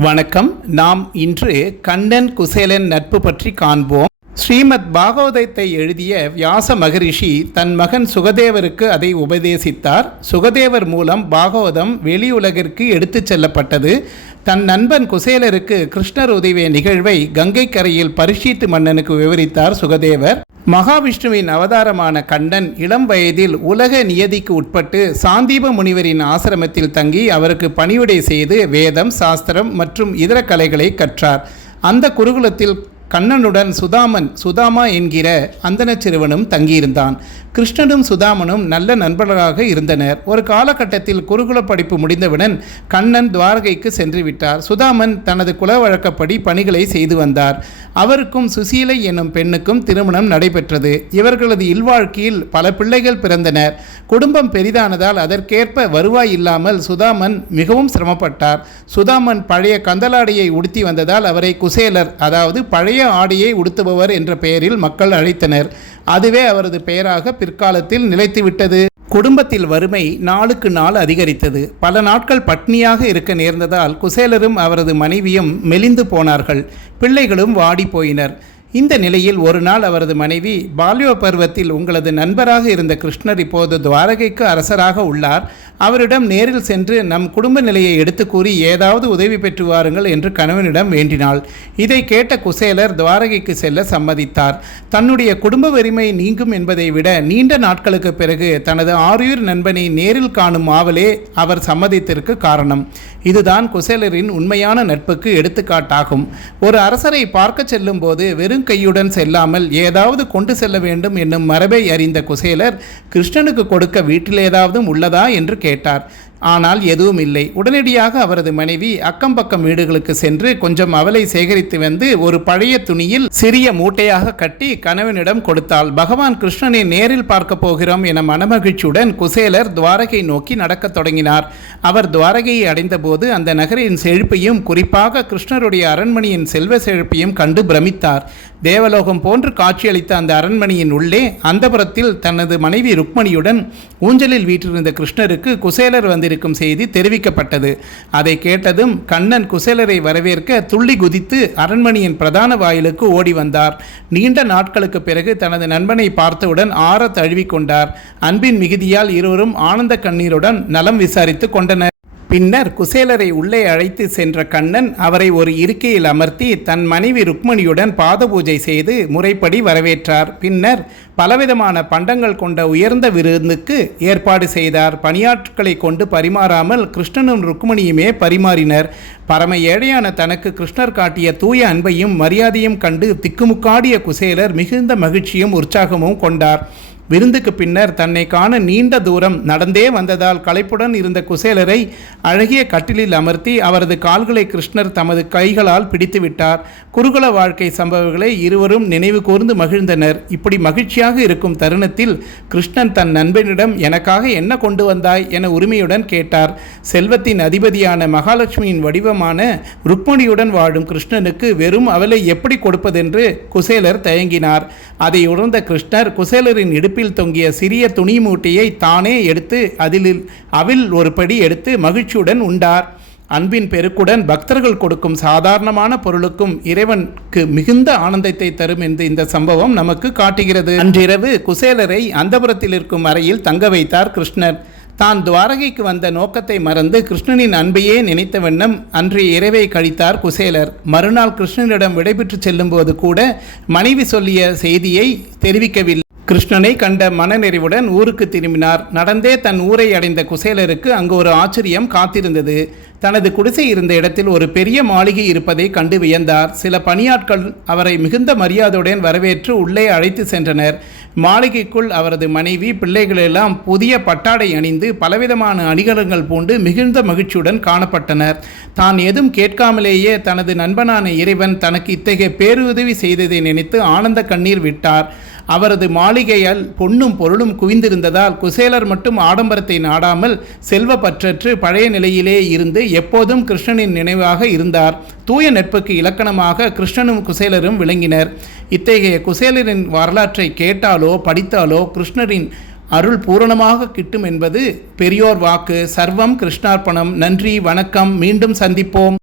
வணக்கம். நாம் இன்று கண்ணன் குசேலன் நட்பு பற்றி காண்போம். ஸ்ரீமத் பாகவதத்தை எழுதிய வியாச மகரிஷி தன் மகன் சுகதேவருக்கு அதை உபதேசித்தார். சுகதேவர் மூலம் பாகவதம் வெளி உலகிற்கு எடுத்துச் செல்லப்பட்டது. தன் நண்பன் குசேலருக்கு கிருஷ்ணர் உதவிய நிகழ்வை கங்கை கரையில் பரீட்சித்து மன்னனுக்கு விவரித்தார் சுகதேவர். மகாவிஷ்ணுவின் அவதாரமான கண்ணன் இளம் வயதில் உலக நியதிக்கு உட்பட்டு சாந்தீப முனிவரின் ஆசிரமத்தில் தங்கி அவருக்கு பணிவிடை செய்து வேதம், சாஸ்திரம் மற்றும் இதர கலைகளை கற்றார். அந்த குருகுலத்தில் கண்ணனுடன் சுதாமா என்கிற அந்தன சிறுவனும் தங்கியிருந்தான். கிருஷ்ணனும் சுதாமனும் நல்ல நண்பர்களாக இருந்தனர். ஒரு காலகட்டத்தில் குருகுல படிப்பு முடிந்தவுடன் கண்ணன் துவாரகைக்கு சென்று விட்டார். சுதாமன் தனது குல வழக்கப்படி பணிகளை செய்து வந்தார். அவருக்கும் சுசீலை என்னும் பெண்ணுக்கும் திருமணம் நடைபெற்றது. இவர்களது இல்வாழ்க்கையில் பல பிள்ளைகள் பிறந்தனர். குடும்பம் பெரிதானதால் அதற்கேற்ப வருவாய் இல்லாமல் சுதாமன் மிகவும் சிரமப்பட்டார். சுதாமன் பழைய கந்தலாடையை உடுத்தி வந்ததால் அவரை குசேலர், அதாவது பழைய ஆடையை உடுத்துபவர் என்ற பெயரில் மக்கள் அழைத்தனர். அதுவே அவரது பெயராக பிற்காலத்தில் நிலைத்துவிட்டது. குடும்பத்தில் வறுமை நாளுக்கு நாள் அதிகரித்தது. பல நாட்கள் பட்னியாக இருக்க நேர்ந்ததால் குசேலரும் அவரது மனைவியும் மெலிந்து போனார்கள். பிள்ளைகளும் வாடி போயினர். இந்த நிலையில் ஒரு நாள் அவரது மனைவி, பால்ய பருவத்தில் உங்களது நண்பராக இருந்த கிருஷ்ணர் இப்போது துவாரகைக்கு அரசராக உள்ளார். அவரிடம் நேரில் சென்று நம் குடும்ப நிலையை எடுத்து கூறி ஏதாவது உதவி பெற்று வாருங்கள் என்று கணவனிடம் வேண்டினாள். இதை கேட்ட குசேலர் துவாரகைக்கு செல்ல சம்மதித்தார். தன்னுடைய குடும்ப வறுமை நீங்கும் என்பதை விட நீண்ட நாட்களுக்கு பிறகு தனது ஆருயிர் நண்பனை நேரில் காணும் ஆவலே அவர் சம்மதித்திற்கு காரணம். இதுதான் குசேலரின் உண்மையான நட்புக்கு எடுத்துக்காட்டாகும். ஒரு அரசரை பார்க்க செல்லும் போது வெறும் கையுடன் செல்லாமல் ஏதாவது கொண்டு செல்ல வேண்டும் என்னும் மரபை அறிந்த குசேலர் கிருஷ்ணனுக்கு கொடுக்க வீட்டில் ஏதாவது உள்ளதா என்று கேட்டார். ஆனால் எதுவும் இல்லை. உடனடியாக அவரது மனைவி அக்கம் பக்கம் வீடுகளுக்கு சென்று கொஞ்சம் அவலை சேகரித்து வந்து ஒரு பழைய துணியில் சிறிய மூட்டையாக கட்டி கணவனிடம் கொடுத்தாள். பகவான் கிருஷ்ணனை நேரில் பார்க்க போகிறோம் என மனமகிழ்ச்சியுடன் குசேலர் துவாரகை நோக்கி நடக்கத் தொடங்கினார். அவர் துவாரகையை அடைந்தபோது அந்த நகரின் செழிப்பையும் குறிப்பாக கிருஷ்ணருடைய அரண்மனையின் செல்வ செழிப்பையும் கண்டு பிரமித்தார். தேவலோகம் போன்று காட்சியளித்த அந்த அரண்மனையின் உள்ளே அந்தபுரத்தில் தனது மனைவி ருக்மணியுடன் ஊஞ்சலில் வீற்றிருந்த கிருஷ்ணருக்கு குசேலர் வந்திருக்கும் செய்தி தெரிவிக்கப்பட்டது. அதை கேட்டதும் கண்ணன் குசேலரை வரவேற்க துள்ளி குதித்து அரண்மனையின் பிரதான வாயிலுக்கு ஓடி வந்தார். நீண்ட நாட்களுக்கு பிறகு தனது நண்பனை பார்த்தவுடன் ஆற தழுவிக்கொண்டார். அன்பின் மிகுதியால் இருவரும் ஆனந்த கண்ணீருடன் நலம் விசாரித்து கொண்டனர். பின்னர் குசேலரை உள்ளே அழைத்து சென்ற கண்ணன் அவரை ஒரு இருக்கையில் அமர்த்தி தன் மனைவி ருக்மணியுடன் பாத பூஜை செய்து முறைப்படி வரவேற்றார். பின்னர் பலவிதமான பண்டங்கள் கொண்ட உயர்ந்த விருந்துக்கு ஏற்பாடு செய்தார். பணியாட்களை கொண்டு பரிமாறாமல் கிருஷ்ணனும் ருக்மணியுமே பரிமாறினர். பரம ஏழையான தனக்கு கிருஷ்ணர் காட்டிய தூய அன்பையும் மரியாதையும் கண்டு திக்குமுக்காடிய குசேலர் மிகுந்த மகிழ்ச்சியும் உற்சாகமும் கொண்டார். விருந்துக்கு பின்னர் தன்னை காண நீண்ட தூரம் நடந்தே வந்ததால் களைப்புடன் இருந்த குசேலரை அழகிய கட்டிலில் அமர்த்தி அவரது கால்களை கிருஷ்ணர் தமது கைகளால் பிடித்து விட்டார். குருகுல வாழ்க்கை சம்பவங்களை இருவரும் நினைவு கூர்ந்து மகிழ்ந்தனர். இப்படி மகிழ்ச்சியாக இருக்கும் தருணத்தில் கிருஷ்ணன் தன் நண்பனிடம் எனக்காக என்ன கொண்டு வந்தாய் என உரிமையுடன் கேட்டார். செல்வத்தின் அதிபதியான மகாலட்சுமியின் வடிவமான ருக்மணியுடன் வாழும் கிருஷ்ணனுக்கு வெறும் அவளை எப்படி கொடுப்பதென்று குசேலர் தயங்கினார். அதை உணர்ந்த கிருஷ்ணர் குசேலரின் இடுப்பில் தொங்கிய சிறிய துணி மூட்டையை தானே எடுத்து அதில் அவில் ஒரு படி எடுத்து மகிழ்ச்சியுடன் உண்டார். அன்பின் பெருக்குடன் பக்தர்கள் கொடுக்கும் சாதாரணமான பொருளுக்கும் இறைவனுக்கு மிகுந்த ஆனந்தத்தை தரும் என்று இந்த சம்பவம் நமக்கு காட்டுகிறது. அன்றிரவு குசேலரை அந்தபுரத்தில் இருக்கும் அறையில் தங்க வைத்தார் கிருஷ்ணர். தான் துவாரகைக்கு வந்த நோக்கத்தை மறந்து கிருஷ்ணனின் அன்பையே நினைத்த வண்ணம் அன்று இரவை கழித்தார் குசேலர். மறுநாள் கிருஷ்ணனிடம் விடைபெற்று செல்லும்போது கூட மனைவி சொல்லிய செய்தியை தெரிவிக்கவில்லை. கிருஷ்ணனை கண்ட மனநிறைவுடன் ஊருக்கு திரும்பினார். நடந்தே தன் ஊரை அடைந்த குசேலருக்கு அங்கு ஒரு ஆச்சரியம் காத்திருந்தது. தனது குடிசை இருந்த இடத்தில் ஒரு பெரிய மாளிகை இருப்பதை கண்டு வியந்தார். சில பணியாட்கள் அவரை மிகுந்த மரியாதையுடன் வரவேற்று உள்ளே அழைத்து சென்றனர். மாளிகைக்குள் அவரது மனைவி, பிள்ளைகளெல்லாம் புதிய பட்டாடை அணிந்து பலவிதமான அணிகலன்கள் பூண்டு மிகுந்த மகிழ்ச்சியுடன் காணப்பட்டனர். தான் எதுவும் கேட்காமலேயே தனது நண்பனான இறைவன் தனக்கு இத்தகைய பேருதவி செய்ததை நினைத்து ஆனந்த கண்ணீர் விட்டார். அவரது மாளிகையால் பொன்னும் பொருளும் குவிந்திருந்ததால் குசேலர் மட்டும் ஆடம்பரத்தை நாடாமல் செல்வ பற்றற்று பழைய நிலையிலே இருந்து எப்போதும் கிருஷ்ணனின் நினைவாக இருந்தார். தூய நட்புக்கு இலக்கணமாக கிருஷ்ணனும் குசேலரும் விளங்கினர். இத்தகைய குசேலரின் வரலாற்றை கேட்டாலோ படித்தாலோ கிருஷ்ணரின் அருள் பூரணமாக கிட்டும் என்பது பெரியோர் வாக்கு. சர்வம் கிருஷ்ணார்ப்பணம். நன்றி, வணக்கம். மீண்டும் சந்திப்போம்.